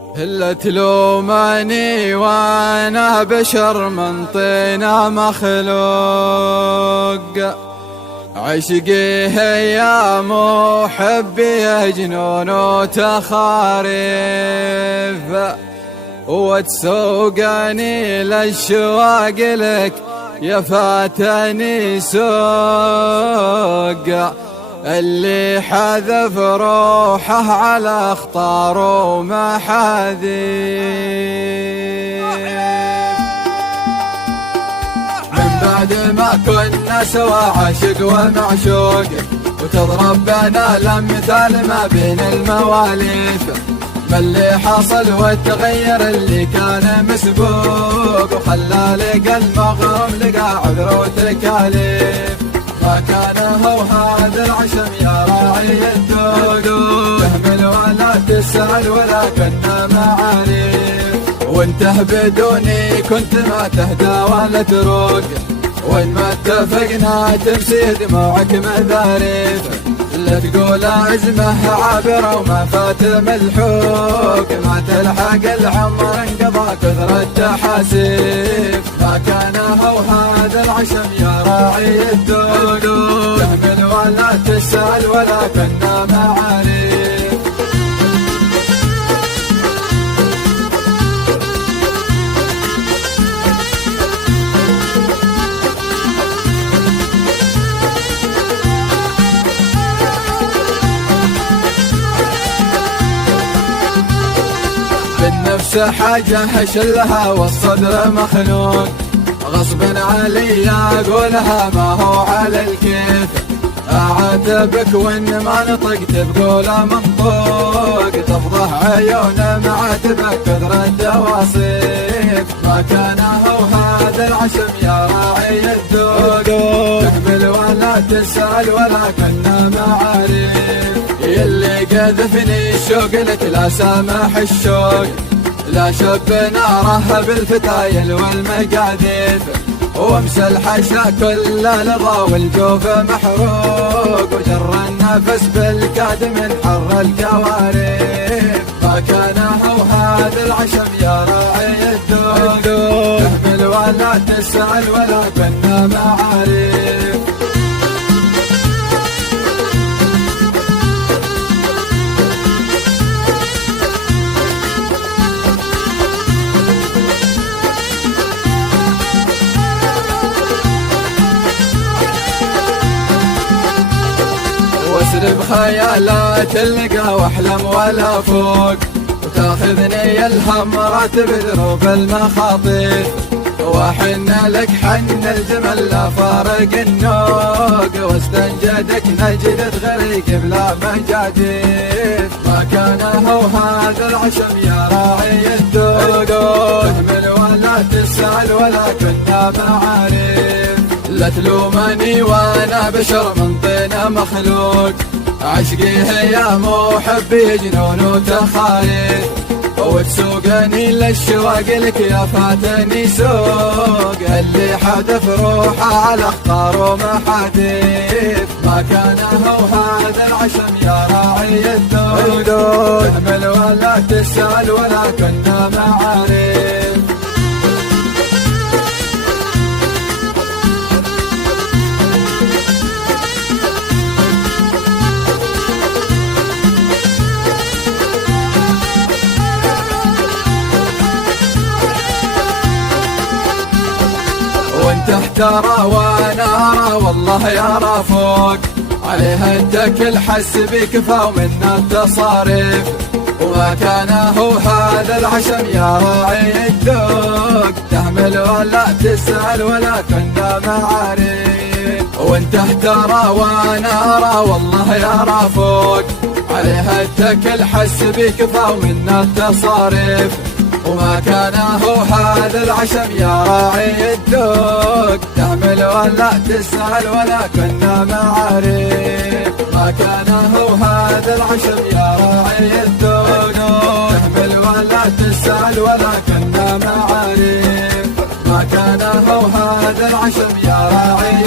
هلا تلومني وانا بشر من طينا مخلوق، عشقي يا محبي جنون وتخاريف، وتسوقني للشواق لك يا فاتني سوق، اللي حذف روحه على اخطار ومحاذير. من بعد ما كنا سوا عاشق ومعشوق، وتضرب بنا الامثال ما بين المواليف، ما اللي حصل والتغير اللي كان مسبوق، وخلى لقى المغرم لقى عذر وتكاليف. ما كان هو هذا العشم يا راعي الدود، تهمل ولا تسأل ولا كنا معاريف، وانته بدوني كنت ما تهدى ولا تروق، وين ما اتفقنا تمسي دموعك مذاريف، لا تقول عزمه عابره وما فات ملحوق، ما تلحق العمر انقضى كثر التحاسيف. ما كان هو هذا العشم يا راعي الدود، تهمل ولا تسأل ولا كنا معاريف. بالنفس حاجة هشلها والصدر مخنوق، غصب علي اقولها ما هو على الكيف، اعاتبك وان ما نطقت بقوله منطوق، تفضح عيون معاتبك كثر التواصيف. ما كان هو هذا العشم يا راعي الدود، تقبل ولا تسأل ولا كنا معاريف، يلي قذفني الشوق لك لا سامح الشوق، لا شب ناره بالفتايل والمقاذيف، وامسى الحشا كل لظى والجوف محروق، وجر النفس بالكاد من حر الكوارث. ما كان هو هذا العشم يا راعي الدود، تهمل ولا تسأل ولا كنا معاريف. واسرب خيالات تلقى واحلم ولا فوق، وتاخذني الهمرات بدروب المخاطيف، واحن لك حن الجمل لا فارق النوق، واستنجدك نجدة غريق بلا مجاديف. ما كان هو هذا العشم يا راعي الدود، تهمل ولا تسأل ولا كنا معاريف، لا تلومني وانا بشر من طينا مخلوق، عشقي يا محبي جنون وتخاريف، وتسوقني للشواق لك يا فاتني سوق، اللي حدف روحه على اخطار ومحاذيف. ما كان هو هذا العشم يا راعي الدود، تهمل ولا تسأل ولا كنا معاريف. وانت احترى وانا ارى والله يرى فوق، عليها التكل حس بكفى ومنا التصاريف. وما كان هو هذا العشم يا راعي الدوق، تهمل ولا تسأل ولا كنا معاريف. وانت احترى وانا ارى والله يرى فوق، عليها التكل حس بكفى ومنا التصاريف. وما كان هو هذا العشم يا راعي الدوق، تهمل ولا تسأل ولا كنا معاريف. ما كان هو هذا العشم يا راعي الدوق، تهمل ولا تسأل ولا كنا معاريف. ما كان هو هذا العشم يا راعي